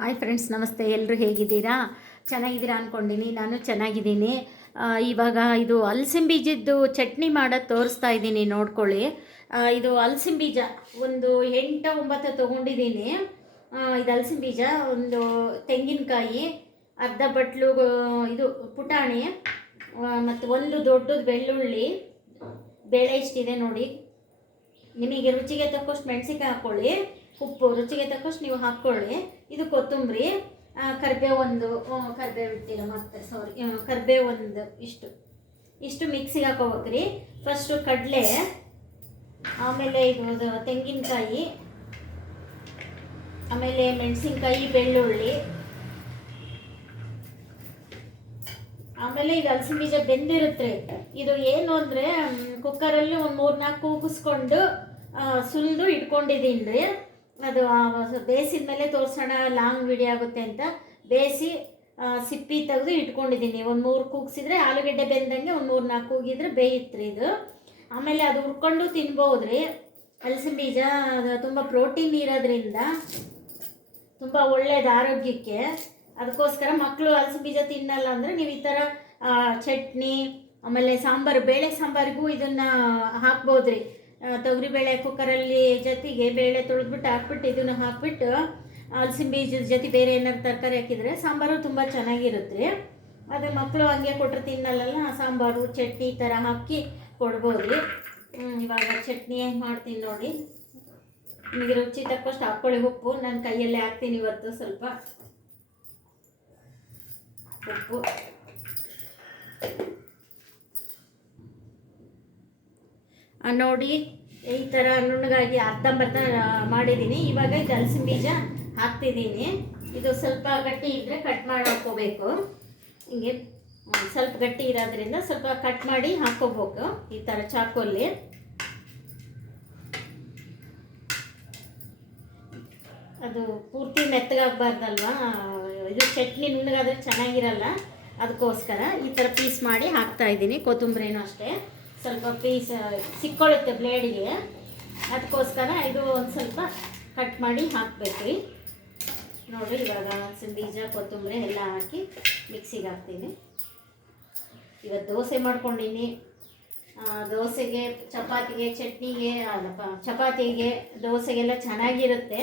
Hi friends, ನಮಸ್ತೆ. ಎಲ್ಲರೂ ಹೇಗಿದ್ದೀರಾ? ಚೆನ್ನಾಗಿದ್ದೀರಾ ಅಂದ್ಕೊಂಡಿನಿ ನಾನು ಚೆನ್ನಾಗಿದ್ದೀನಿ. ಇವಾಗ ಇದು ಹಲಸಿನ ಬೀಜದ್ದು ಚಟ್ನಿ ಮಾಡೋದು ತೋರಿಸ್ತಾ ಇದ್ದೀನಿ, ನೋಡ್ಕೊಳ್ಳಿ. ಇದು ಹಲಸಿನ ಬೀಜ, ಒಂದು ಎಂಟು ಒಂಬತ್ತು ತೊಗೊಂಡಿದ್ದೀನಿ. ಇದು ಹಲಸಿನ ಬೀಜ, ಒಂದು ತೆಂಗಿನಕಾಯಿ, ಅರ್ಧ ಬಟ್ಲು ಇದು ಪುಟಾಣಿ ಮತ್ತು ಒಂದು ದೊಡ್ಡದು ಬೆಳ್ಳುಳ್ಳಿ. ಬೇಳೆ ಇಷ್ಟಿದೆ ನೋಡಿ. ನಿಮಗೆ ರುಚಿಗೆ ತಕ್ಕಷ್ಟು ಮೆಣಸಿನ್ಕಾಯಿ ಹಾಕ್ಕೊಳ್ಳಿ ಉಪ್ಪು ರುಚಿಗೆ ತಕ್ಕಷ್ಟು ನೀವು ಹಾಕ್ಕೊಳ್ಳಿ. ಇದು ಕೊತ್ತಂಬರಿ ಕರಿಬೇವು ಒಂದು ಕರಿಬೇವು ಇಟ್ಟಿಲ್ಲ ಮತ್ತೆ ಸಾರಿ ಕರಿಬೇವು ಒಂದು ಇಷ್ಟು. ಇಷ್ಟು ಮಿಕ್ಸಿಗೆ ಹಾಕೋಬೇಕ್ರಿ. ಫಸ್ಟು ಕಡಲೆ, ಆಮೇಲೆ ಇದು ತೆಂಗಿನಕಾಯಿ, ಆಮೇಲೆ ಮೆಣಸಿನ್ಕಾಯಿ, ಬೆಳ್ಳುಳ್ಳಿ. ಆಮೇಲೆ ಇದು ಹಲಸಿನ ಬೀಜ ಬೆಂದಿರುತ್ತೆ. ಇದು ಏನು ಅಂದರೆ ಕುಕ್ಕರಲ್ಲಿ ಒಂದು ಮೂರು ನಾಲ್ಕು ಕೂಗಿಸ್ಕೊಂಡು ಸುಲಿದು ಇಟ್ಕೊಂಡಿದ್ದೀನಿ. ರೀ ಅದು ಬೇಯಿಸಿದ ಮೇಲೆ ತೋರಿಸೋಣ ಲಾಂಗ್ ವಿಡಿಯೋ ಆಗುತ್ತೆ ಅಂತ ಬೇಯಿಸಿ ಸಿಪ್ಪಿ ತೆಗೆದು ಇಟ್ಕೊಂಡಿದ್ದೀನಿ. ಒಂದು ಮೂರು ಕೂಗಿಸಿದ್ರೆ ಆಲೂಗಡ್ಡೆ ಬೆಂದಂಗೆ ಒಂದು ಮೂರು ನಾಲ್ಕು ಕೂಗಿದ್ರೆ ಬೇಯುತ್ತೆ ಇದು. ಆಮೇಲೆ ಅದು ಹುರ್ಕೊಂಡು ತಿನ್ಬೋದು ರೀ ಹಲಸಿನ ಬೀಜ ತುಂಬ ಪ್ರೋಟೀನ್ ಇರೋದ್ರಿಂದ ತುಂಬ ಒಳ್ಳೇದು ಆರೋಗ್ಯಕ್ಕೆ. ಅದಕ್ಕೋಸ್ಕರ ಮಕ್ಕಳು ಹಲಸಿನ ಬೀಜ ತಿನ್ನಲ್ಲ ಅಂದರೆ ನೀವು ಈ ಥರ ಚಟ್ನಿ, ಆಮೇಲೆ ಸಾಂಬಾರು, ಬೇಳೆ ಸಾಂಬಾರಿಗೂ ಇದನ್ನು ಹಾಕ್ಬೋದ್ರಿ. ತೊಗರಿಬೇಳೆ ಕುಕ್ಕರಲ್ಲಿ ಜೊತೆಗೆ ಬೇಳೆ ತೊಳೆದ್ಬಿಟ್ಟು ಹಾಕ್ಬಿಟ್ಟು ಇದನ್ನು ಹಾಕ್ಬಿಟ್ಟು ಹಲಸಿನ ಬೀಜದ ಜೊತೆ ಬೇರೆ ಏನಾದ್ರು ತರಕಾರಿ ಹಾಕಿದರೆ ಸಾಂಬಾರು ತುಂಬ ಚೆನ್ನಾಗಿರುತ್ತೆ. ಅದು ಮಕ್ಕಳು ಹಂಗೆ ಕೊಟ್ಟರೆ ತಿನ್ನಲ್ಲಲ್ಲ ಸಾಂಬಾರು ಚಟ್ನಿ ಥರ ಹಾಕಿ ಕೊಡ್ಬೋದು. ಹ್ಮ್, ಇವಾಗ ಚಟ್ನಿ ಮಾಡ್ತೀನಿ ನೋಡಿ. ನಿಮಗೆ ರುಚಿ ತಕ್ಕಷ್ಟು ಹಾಕ್ಕೊಳ್ಳಿ ಉಪ್ಪು. ನಾನು ಕೈಯಲ್ಲೇ ಹಾಕ್ತೀನಿ ಇವತ್ತು ಸ್ವಲ್ಪ. ಉಪ್ಪು. ನೋಡಿ ಈ ಥರ ನುಣ್ಣಗಾಗಿ ಅರ್ಧಂಬರ್ಧ ಮಾಡಿದ್ದೀನಿ ಇವಾಗ ಇದು ಹಲಸಿನ ಬೀಜ ಹಾಕ್ತಿದ್ದೀನಿ ಇದು ಸ್ವಲ್ಪ ಗಟ್ಟಿ ಇದ್ದರೆ ಕಟ್ ಮಾಡಿ ಹಾಕ್ಕೋಬೇಕು ಹಿಂಗೆ ಸ್ವಲ್ಪ ಗಟ್ಟಿ ಇರೋದ್ರಿಂದ ಸ್ವಲ್ಪ ಕಟ್ ಮಾಡಿ ಹಾಕ್ಕೋಬೇಕು ಈ ಥರ ಚಾಕೋಲಿ ಅದು ಪೂರ್ತಿ ಮೆತ್ತಗಾಗಬಾರ್ದಲ್ವಾ? ಇದು ಚಟ್ನಿ ನುಣ್ಣಗಾದ್ರೆ ಚೆನ್ನಾಗಿರಲ್ಲ. ಅದಕ್ಕೋಸ್ಕರ ಈ ಥರ ಪೀಸ್ ಮಾಡಿ ಹಾಕ್ತಾ ಇದ್ದೀನಿ. ಕೊತ್ತಂಬರಿನೂ ಅಷ್ಟೇ. ಸ್ವಲ್ಪ ಪೀಸ್ ಸಿಕ್ಕೊಳ್ಳುತ್ತೆ ಬ್ಲೇಡಿಗೆ. ಅದಕ್ಕೋಸ್ಕರ ಇದು ಒಂದು ಸ್ವಲ್ಪ ಕಟ್ ಮಾಡಿ ಹಾಕ್ಬೇಕ್ರಿ ನೋಡಿ ಇವಾಗ ಹಲಸಿನ ಬೀಜ, ಕೊತ್ತಂಬರಿ ಎಲ್ಲ ಹಾಕಿ ಮಿಕ್ಸಿಗೆ ಹಾಕ್ತೀನಿ. ಇವತ್ತು ದೋಸೆ ಮಾಡ್ಕೊಂಡಿನಿ. ದೋಸೆಗೆ ಚಪಾತಿಗೆ, ಚಟ್ನಿಗೆ, ಅಲ್ಲಪ್ಪ, ಚಪಾತಿಗೆ ದೋಸೆಗೆಲ್ಲ ಚೆನ್ನಾಗಿರುತ್ತೆ.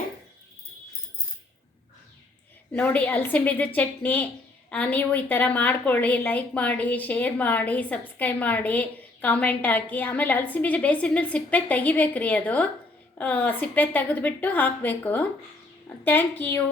ನೋಡಿ ಹಲಸಿನ ಬೀಜದ ಚಟ್ನಿ ನೀವು ಈ ಥರ ಮಾಡ್ಕೊಳ್ಳಿ ಲೈಕ್ ಮಾಡಿ ಶೇರ್ ಮಾಡಿ ಸಬ್ಸ್ಕ್ರೈಬ್ ಮಾಡಿ. ಕಾಮೆಂಟ್ ಹಾಕಿ. ಆಮೇಲೆ ಹಲಸಿನ ಬೀಜ ಬೇಯಿಸಿದ್ಮೇಲೆ ಸಿಪ್ಪೆ ತೆಗಿಬೇಕ್ರಿ ಅದು. ಆ, ಸಿಪ್ಪೆ ತೆಗೆದುಬಿಟ್ಟು ಹಾಕಬೇಕು. Thank you